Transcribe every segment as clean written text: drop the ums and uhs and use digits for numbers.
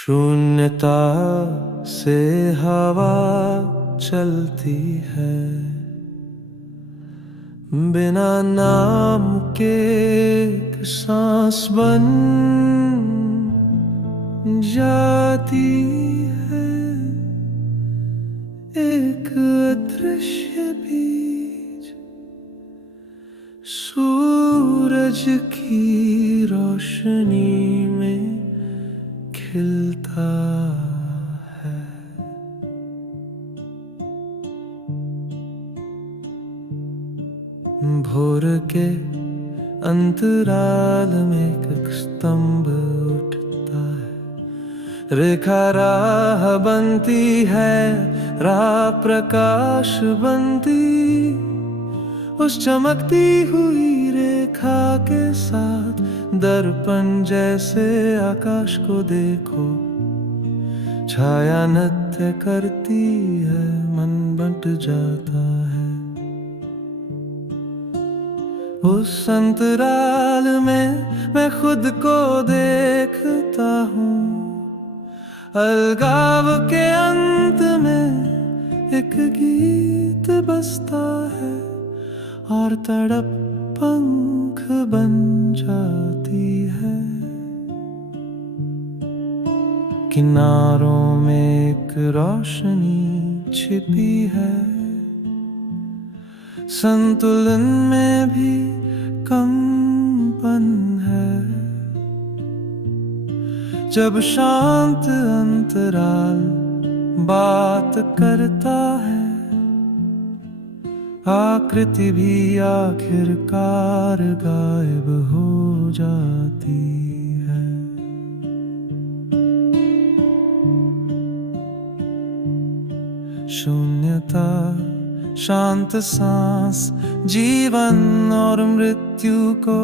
शून्यता से हवा चलती है, बिना नाम के एक सांस बन जाती है। एक अदृश्य बीज सूरज की रोशनी में खिलता है। भोर के अंतराल में एक स्तंभ उठता है, रेखा राह बनती है, राह प्रकाश बनती। उस चमकती हुई रेखा के साथ दर्पण जैसे आकाश को देखो, छाया नृत्य करती है, मन बंट जाता है। उस अंतराल में मैं खुद को देखता हूँ, अलगाव के अंत में एक गीत बजता है और तड़प पंख बन जाती है। किनारों में एक रोशनी छिपी है, संतुलन में भी कंपन है। जब शांत अंतराल बात करता है, आकृति भी आखिरकार गायब हो जाती है। शून्यता शांत सांस, जीवन और मृत्यु को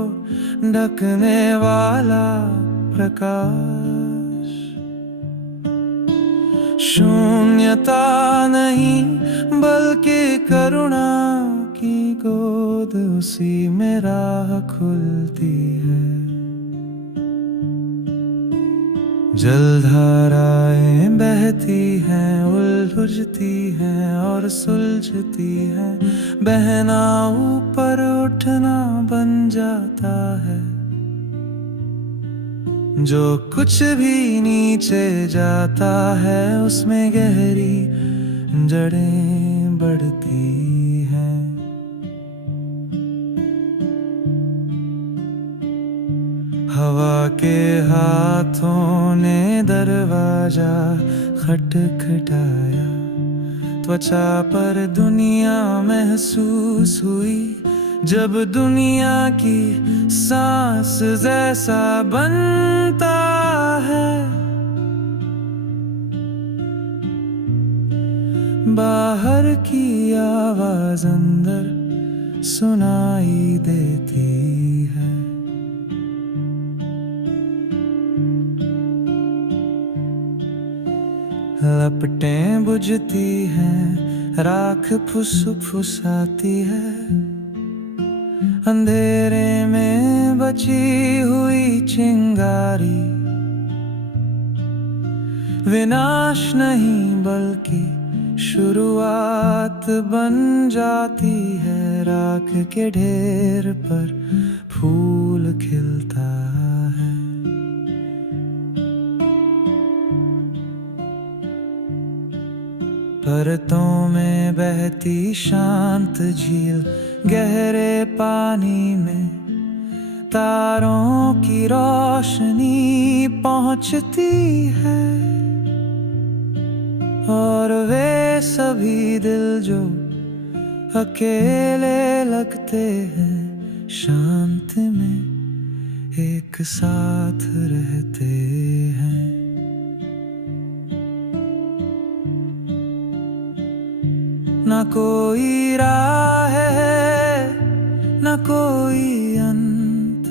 ढकने वाला प्रकाश। शून्यता नहीं बल्कि करुणा की गोद, उसी में राह खुलती है। जलधाराएं बहती हैं, उलझती हैं और सुलझती हैं, बहना ऊपर उठना बन जाता है। जो कुछ भी नीचे जाता है, उसमें गहरी जड़ें बढ़ती हैं। हवा के हाथों ने दरवाजा खटखटाया, त्वचा पर दुनिया महसूस हुई। जब दुनिया की सांस जैसा बनता है, बाहर की आवाज अंदर सुनाई देती है। लपटें बुझती हैं, राख फुसफुसाती है, अंधेरे में बची हुई चिंगारी विनाश नहीं बल्कि शुरुआत बन जाती है। राख के ढेर पर फूल खिलता है। परतों में बहती शांत झील, गहरे पानी में तारों की रोशनी पहुंचती है। और वे सभी दिल जो अकेले लगते हैं, शांत में एक साथ रहते हैं। ना कोई राह है, ना कोई अंत,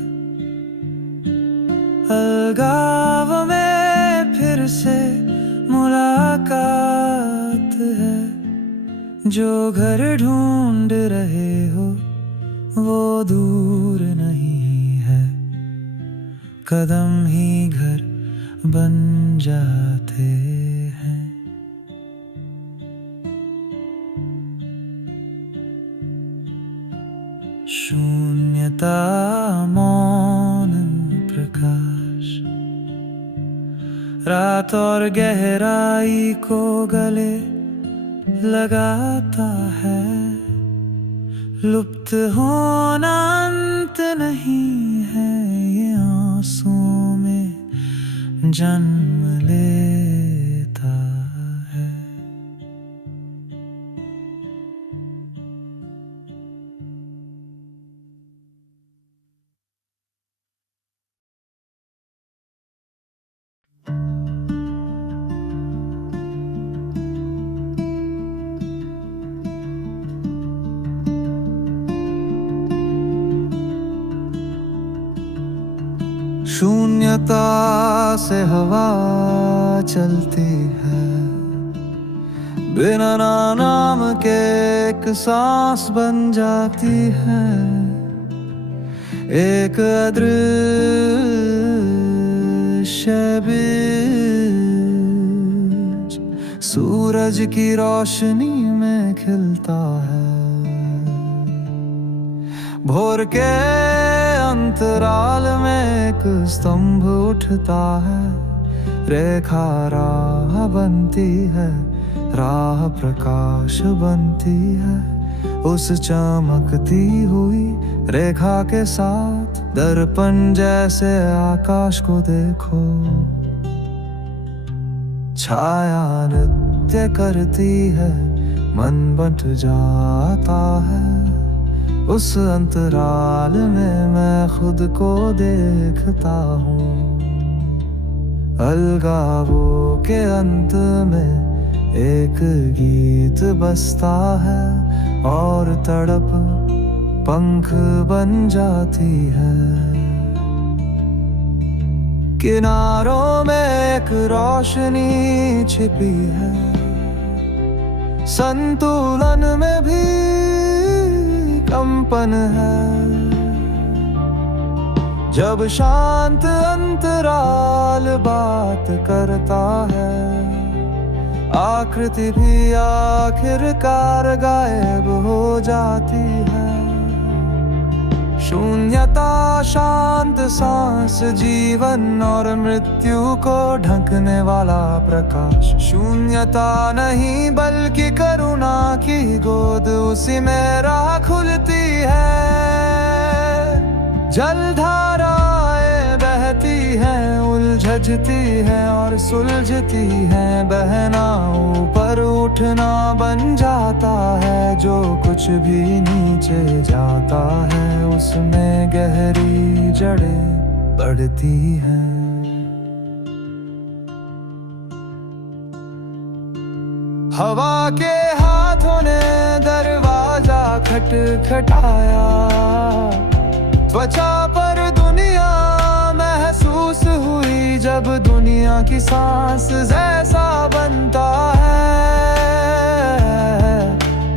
अलगाव में फिर से मुलाकात है। जो घर ढूंढ रहे हो वो दूर नहीं है, कदम ही घर बन जाते हैं। शून्यता मौन प्रकाश, रात और गहराई को गले लगाता है। लुप्त होना अंत नहीं है, ये आंसुओं में जन्म लेता है। शून्यता से हवा चलती है, बिना नाम के एक सांस बन जाती है। एक अदृश्य बीज सूरज की रोशनी में खिलता है। भोर के अंतराल में एक स्तंभ उठता है। रेखा राह बनती है, राह प्रकाश बनती है। उस चमकती हुई रेखा के साथ दर्पण जैसे आकाश को देखो। छाया नृत्य करती है, मन बंट जाता है। उस अंतराल में मैं खुद को देखता हूँ। अलगावों के अंत में एक गीत बजता है और तड़प पंख बन जाती है। किनारों में एक रोशनी छिपी है, संतुलन में भी कंपन है। जब शांत अंतराल बात करता है, आकृति भी आखिरकार गायब हो जाती है। शून्यता शांत सांस, जीवन और मृत्यु को ढकने वाला प्रकाश। शून्यता नहीं बल्कि करुणा की गोद, उसी में राह खुलती है। जलधाराएं बहती हैं, उलझती हैं और सुलझती हैं। बहना ऊपर उठना बन जाता है, जो कुछ भी नीचे जाता है उसमें गहरी जड़ें बढ़ती हैं। हवा के हाथों ने दरवाजा खटखटाया। त्वचा पर दुनिया महसूस हुई, जब दुनिया की सांस जैसा बनता है।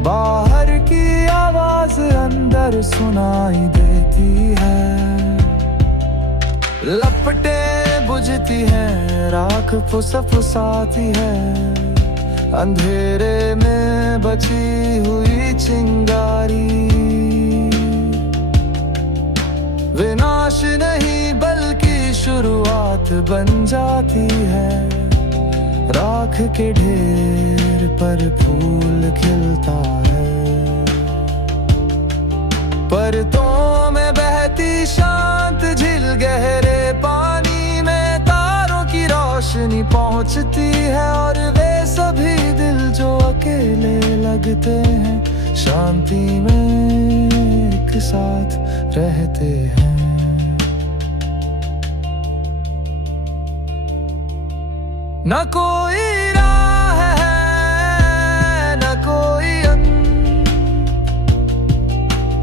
बाहर की आवाज अंदर सुनाई देती है। लपटें बुझती हैं, राख फुसफुसाती है। अंधेरे में बची हुई चिंगारी विनाश नहीं बल्कि शुरुआत बन जाती है। राख के ढेर पर फूल खिलता है। परतों में बहती शांत झील, गहरे पानी में तारों की रोशनी पहुंचती है। और वे सभी दिल जो अकेले लगते हैं, शांति में एक साथ रहते हैं। न कोई राह है, न कोई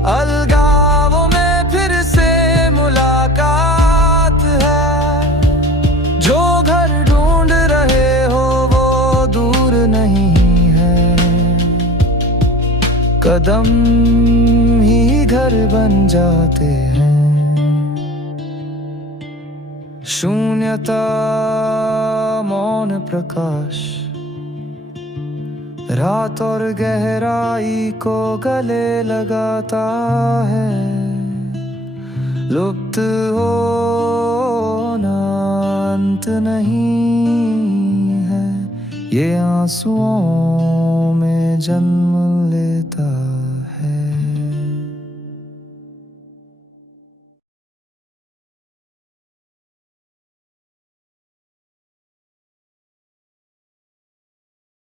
अलगावों में फिर से मुलाकात है। जो घर ढूंढ रहे हो वो दूर नहीं है, कदम ही घर बन जाते हैं। शून्यता मौन प्रकाश, रात और गहराई को गले लगाता है। लुप्त होना अंत नहीं है, ये आंसुओं में जन्म लेता